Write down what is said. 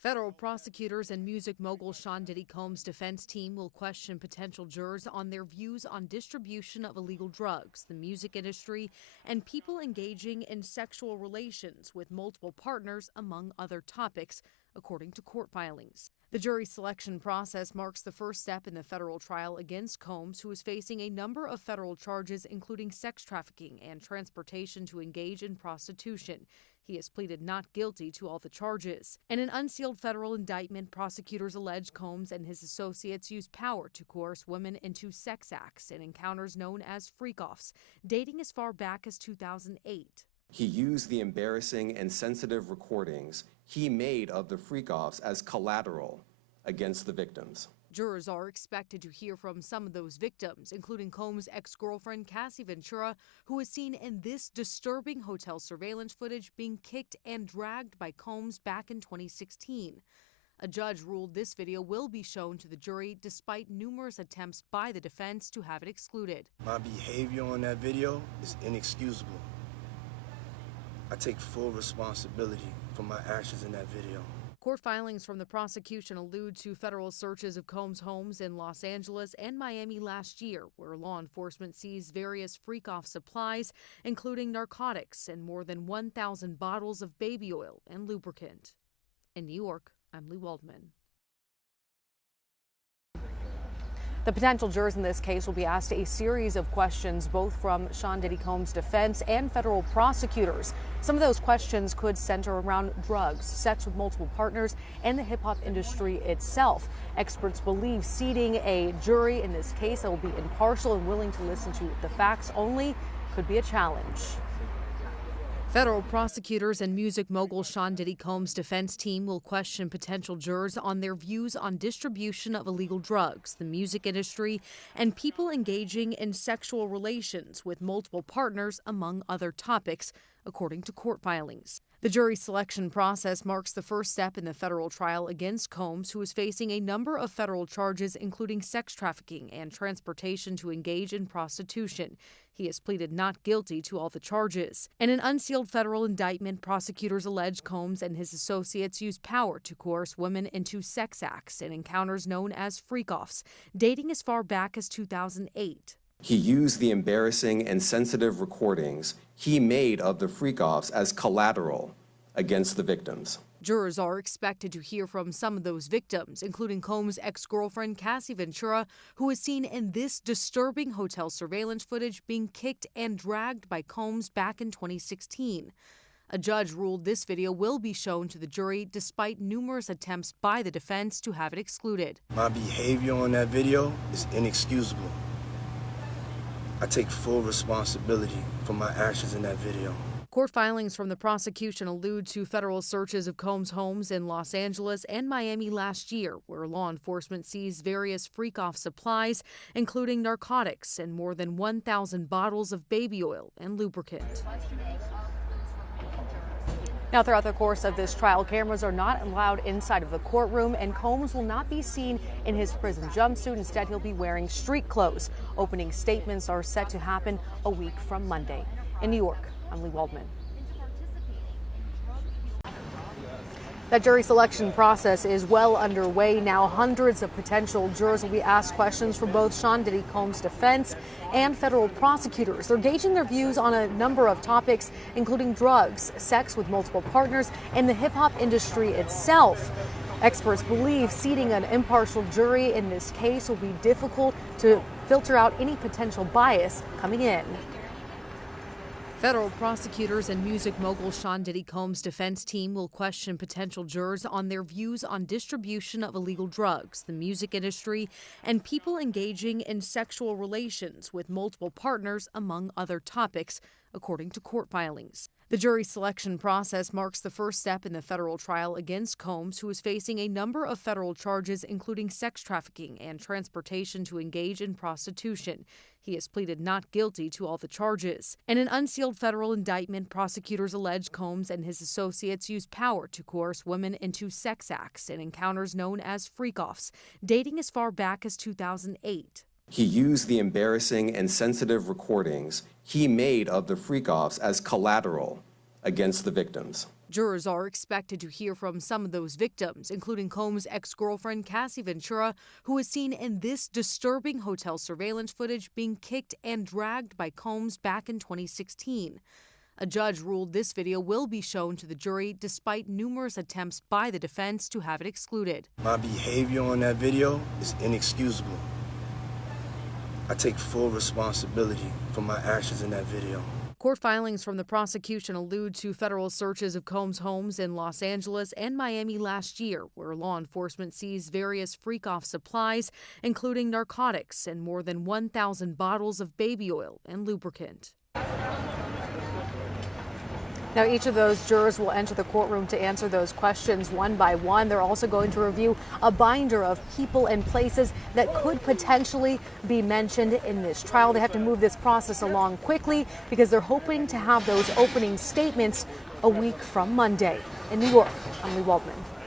Federal prosecutors and music mogul Sean Diddy Combs' defense team will question potential jurors on their views on distribution of illegal drugs, the music industry, and people engaging in sexual relations with multiple partners, among other topics, according to court filings. The jury selection process marks the first step in the federal trial against Combs, who is facing a number of federal charges, including sex trafficking and transportation to engage in prostitution. He has pleaded not guilty to all the charges. In an unsealed federal indictment, prosecutors allege Combs and his associates used power to coerce women into sex acts and encounters known as freak-offs, dating as far back as 2008. He used the embarrassing and sensitive recordings he made of the freak-offs as collateral against the victims. Jurors are expected to hear from some of those victims, including Combs' ex-girlfriend Cassie Ventura, who was seen in this disturbing hotel surveillance footage being kicked and dragged by Combs back in 2016. A judge ruled this video will be shown to the jury despite numerous attempts by the defense to have it excluded. My behavior on that video is inexcusable. I take full responsibility for my actions in that video. Court filings from the prosecution allude to federal searches of Combs' homes in Los Angeles and Miami last year, where law enforcement seized various freak-off supplies, including narcotics and more than 1,000 bottles of baby oil and lubricant. In New York, I'm Lee Waldman. The potential jurors in this case will be asked a series of questions, both from Sean Diddy Combs' defense and federal prosecutors. Some of those questions could center around drugs, sex with multiple partners, and the hip-hop industry itself. Experts believe seating a jury in this case that will be impartial and willing to listen to the facts only could be a challenge. Federal prosecutors and music mogul Sean Diddy Combs' defense team will question potential jurors on their views on distribution of illegal drugs, the music industry, and people engaging in sexual relations with multiple partners, among other topics, according to court filings. The jury selection process marks the first step in the federal trial against Combs, who is facing a number of federal charges, including sex trafficking and transportation to engage in prostitution. He has pleaded not guilty to all the charges. In an unsealed federal indictment, prosecutors allege Combs and his associates used power to coerce women into sex acts and encounters known as freak-offs, dating as far back as 2008. He used the embarrassing and sensitive recordings he made of the freak-offs as collateral against the victims. Jurors are expected to hear from some of those victims, including Combs' ex-girlfriend Cassie Ventura, who was seen in this disturbing hotel surveillance footage being kicked and dragged by Combs back in 2016. A judge ruled this video will be shown to the jury despite numerous attempts by the defense to have it excluded. My behavior on that video is inexcusable. I take full responsibility for my actions in that video. Court filings from the prosecution allude to federal searches of Combs' homes in Los Angeles and Miami last year, where law enforcement seized various freak-off supplies, including narcotics and more than 1,000 bottles of baby oil and lubricant. Now, throughout the course of this trial, cameras are not allowed inside of the courtroom, and Combs will not be seen in his prison jumpsuit. Instead, he'll be wearing street clothes. Opening statements are set to happen a week from Monday. In New York, I'm Lee Waldman. That jury selection process is well underway now. Hundreds of potential jurors will be asked questions from both Sean Diddy Combs' defense and federal prosecutors. They're gauging their views on a number of topics, including drugs, sex with multiple partners, and the hip-hop industry itself. Experts believe seating an impartial jury in this case will be difficult to filter out any potential bias coming in. Federal prosecutors and music mogul Sean Diddy Combs' defense team will question potential jurors on their views on distribution of illegal drugs, the music industry, and people engaging in sexual relations with multiple partners, among other topics, according to court filings. The jury selection process marks the first step in the federal trial against Combs, who is facing a number of federal charges, including sex trafficking and transportation to engage in prostitution. He has pleaded not guilty to all the charges. In an unsealed federal indictment, prosecutors allege Combs and his associates used power to coerce women into sex acts and encounters known as freak-offs, dating as far back as 2008. He used the embarrassing and sensitive recordings he made of the freak-offs as collateral against the victims. Jurors are expected to hear from some of those victims, including Combs' ex-girlfriend Cassie Ventura, who was seen in this disturbing hotel surveillance footage being kicked and dragged by Combs back in 2016. A judge ruled this video will be shown to the jury despite numerous attempts by the defense to have it excluded. My behavior on that video is inexcusable. I take full responsibility for my actions in that video. Court filings from the prosecution allude to federal searches of Combs' homes in Los Angeles and Miami last year, where law enforcement seized various freak-off supplies, including narcotics and more than 1,000 bottles of baby oil and lubricant. Now, each of those jurors will enter the courtroom to answer those questions one by one. They're also going to review a binder of people and places that could potentially be mentioned in this trial. They have to move this process along quickly because they're hoping to have those opening statements a week from Monday. In New York, I'm Lee Waldman.